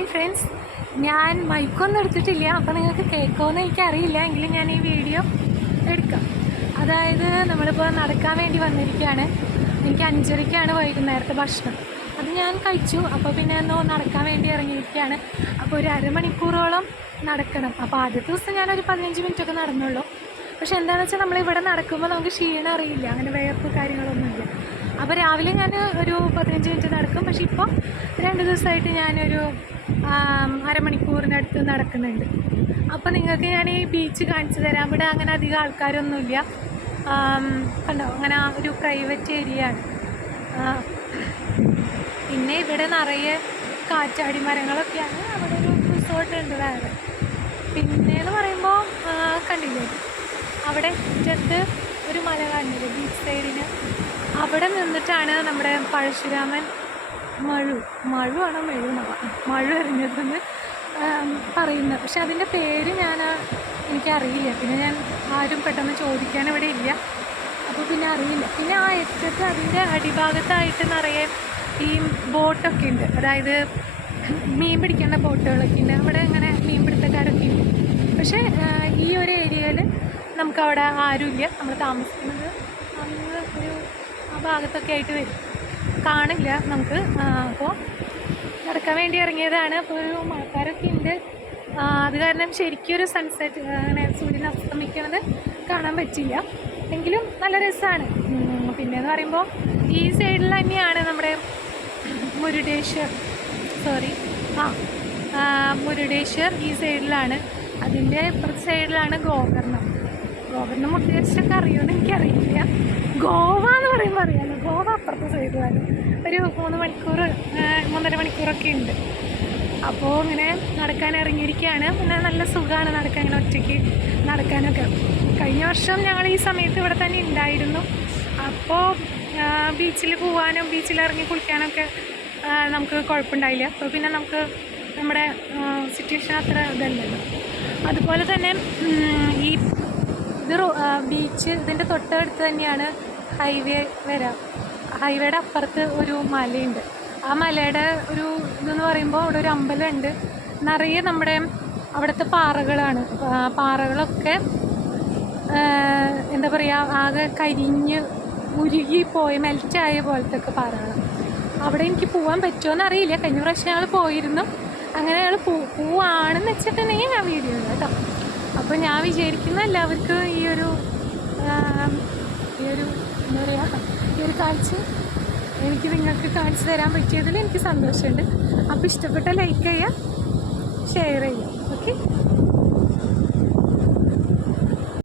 Hi friends. ഞാൻ മൈക്കൊന്നും എടുത്തിട്ടില്ല. അപ്പോൾ നിങ്ങൾക്ക് കേൾക്കുമെന്ന് എനിക്കറിയില്ല. എങ്കിലും ഞാൻ ഈ വീഡിയോ എടുക്കാം. അതായത് നമ്മളിപ്പോൾ നടക്കാൻ വേണ്ടി വന്നിരിക്കുകയാണ്. എനിക്ക് അഞ്ചരയ്ക്കാണ് വൈകുന്നേരത്തെ ഭക്ഷണം. അത് ഞാൻ കഴിച്ചു. അപ്പോൾ പിന്നെ എന്നോ നടക്കാൻ വേണ്ടി ഇറങ്ങിയിരിക്കുകയാണ്. അപ്പോൾ ഒരു അരമണിക്കൂറോളം നടക്കണം. അപ്പോൾ ആദ്യത്തെ ദിവസം ഞാനൊരു പതിനഞ്ച് മിനിറ്റൊക്കെ നടന്നുള്ളൂ. പക്ഷെ എന്താണെന്ന് വെച്ചാൽ നമ്മളിവിടെ നടക്കുമ്പോൾ നമുക്ക് ക്ഷീണം അറിയില്ല. അങ്ങനെ വേർപ്പ് കാര്യങ്ങളൊന്നുമില്ല. അപ്പോൾ രാവിലെ ഞാൻ ഒരു പതിനഞ്ച് മിനിറ്റ് നടക്കും. പക്ഷെ ഇപ്പോൾ രണ്ട് ദിവസമായിട്ട് ഞാനൊരു അരമണിക്കൂറിനടുത്ത് നടക്കുന്നുണ്ട്. അപ്പോൾ നിങ്ങൾക്ക് ഞാൻ ഈ ബീച്ച് കാണിച്ചു തരാം. ഇവിടെ അങ്ങനെ അധികം ആൾക്കാരൊന്നുമില്ല. കണ്ടോ? അങ്ങനെ ഒരു പ്രൈവറ്റ് ഏരിയ ആണ്. പിന്നെ ഇവിടെ നിറയെ കാറ്റാടി മരങ്ങളൊക്കെയാണ്. അവിടെ ഒരു റിസോർട്ട് ഉണ്ട് വേറെ. പിന്നെ എന്ന് പറയുമ്പോൾ കണ്ടില്ലേ? അവിടെ അറ്റത്ത് ഒരു മല കാണില്ലേ ബീച്ച് സൈഡിന് അവിടെ നിന്നിട്ടാണ് നമ്മുടെ പഴശുരാമൻ മഴു മഴുവാണോ ആണോ മെഴുന്നോ മഴു എറിഞ്ഞതെന്ന് പറയുന്നത്. പക്ഷെ അതിന്റെ പേര് ഞാൻ എനിക്കറിയില്ല. പിന്നെ ഞാൻ ആരും പെട്ടെന്ന് ചോദിക്കാൻ ഇവിടെ ഇല്ല. അപ്പോൾ പിന്നെ അറിയില്ല. പിന്നെ ആ അറ്റത്ത് അതിന്റെ അടിഭാഗത്തായിട്ട് നിറയെ ഈ ബോട്ടൊക്കെ ഉണ്ട്. അതായത് മീൻ പിടിക്കേണ്ട ബോട്ടുകളൊക്കെ ഉണ്ട്. അവിടെ അങ്ങനെ മീൻ പിടുത്തക്കാരൊക്കെ ഉണ്ട്. പക്ഷേ ഈ ഒരു ഏരിയയിൽ നമുക്കവിടെ ആരുമില്ല. നമ്മൾ താമസിക്കുന്നത് അങ്ങ് ഒരു ആ ഭാഗത്തൊക്കെ ആയിട്ട് വരും. കാണില്ല നമുക്ക്. അപ്പോൾ നടക്കാൻ വേണ്ടി ഇറങ്ങിയതാണ്. അപ്പോൾ ഒരു മഴക്കാരൊക്കെ ഉണ്ട്. അത് കാരണം ശരിക്കും ഒരു സൺസെറ്റ് അങ്ങനെ സൂര്യൻ അസ്തമിക്കുന്നത് കാണാൻ പറ്റില്ല എങ്കിലും നല്ല രസമാണ് പിന്നെയെന്ന് പറയുമ്പോൾ ഈ സൈഡിൽ തന്നെയാണ് നമ്മുടെ മുരുടേശ്വർ. സോറി ആ ആ, മുരുടേശ്വർ ഈ സൈഡിലാണ് അതിന്റെ ഇപ്പുറത്തെ സൈഡിലാണ് ഗോകർണം. ഗോകർണം ഉദ്ദേശിച്ചൊക്കെ അറിയുമെന്ന് എനിക്കറിയില്ല. ഗോവ എന്ന് പറയുമ്പോൾ അറിയാമല്ലോ ഗോവ അപ്പുറത്തെ സൈഡിലാണ് ഒരു മൂന്ന് മണിക്കൂർ മൂന്നര മണിക്കൂറൊക്കെ ഉണ്ട്. അപ്പോൾ ഇങ്ങനെ നടക്കാൻ ഇറങ്ങിയിരിക്കുകയാണ് പിന്നെ നല്ല സുഖമാണ് നടക്കാൻ ഇങ്ങനെ ഒറ്റയ്ക്ക് നടക്കാനൊക്കെ. കഴിഞ്ഞ വർഷം ഞങ്ങൾ ഈ സമയത്ത് ഇവിടെ തന്നെ ഉണ്ടായിരുന്നു അപ്പോൾ ബീച്ചിൽ പോകാനും ബീച്ചിൽ ഇറങ്ങി കുളിക്കാനൊക്കെ നമുക്ക് കുഴപ്പമുണ്ടായില്ല അപ്പോൾ പിന്നെ നമുക്ക് നമ്മുടെ സിറ്റുവേഷൻ അത്ര ഇതല്ലല്ലോ. അതുപോലെ തന്നെ ഈ ബീച്ച് ഇതിന്റെ തൊട്ടടുത്ത് തന്നെയാണ് ഹൈവേ വരാം. ഹൈവേയുടെ അപ്പുറത്ത് ഒരു മലയുണ്ട്. ആ മലയുടെ ഒരു ഇതെന്ന് പറയുമ്പോൾ അവിടെ ഒരു അമ്പലമുണ്ട്. നിറയെ നമ്മുടെ അവിടുത്തെ പാറകളാണ്. പാറകളൊക്കെ എന്താ പറയുക ആകെ കരിഞ്ഞ് ഉരുകി പോയ മെൽറ്റായ പോലത്തെ ഒക്കെ പാറകൾ അവിടെ എനിക്ക് പോകാൻ പറ്റുമോ അറിയില്ല. കഴിഞ്ഞ പ്രാവശ്യം ഞങ്ങൾ പോയിരുന്നു. അങ്ങനെ ഞങ്ങൾ പോവാണെന്ന് വെച്ചിട്ടുണ്ടെങ്കിൽ ഞാൻ വീഡിയോ കേട്ടോ. അപ്പോൾ ഞാൻ വിചാരിക്കുന്ന എല്ലാവർക്കും ഈ ഒരു ഈ ഒരു എന്താ പറയുക ഈ ഒരു കാഴ്ച എനിക്ക് നിങ്ങൾക്ക് കാണിച്ചു തരാൻ പറ്റിയതിൽ എനിക്ക് സന്തോഷമുണ്ട്. അപ്പോൾ ഇഷ്ടപ്പെട്ട ലൈക്ക് ചെയ്യുക ഷെയർ ചെയ്യുക. ഓക്കെ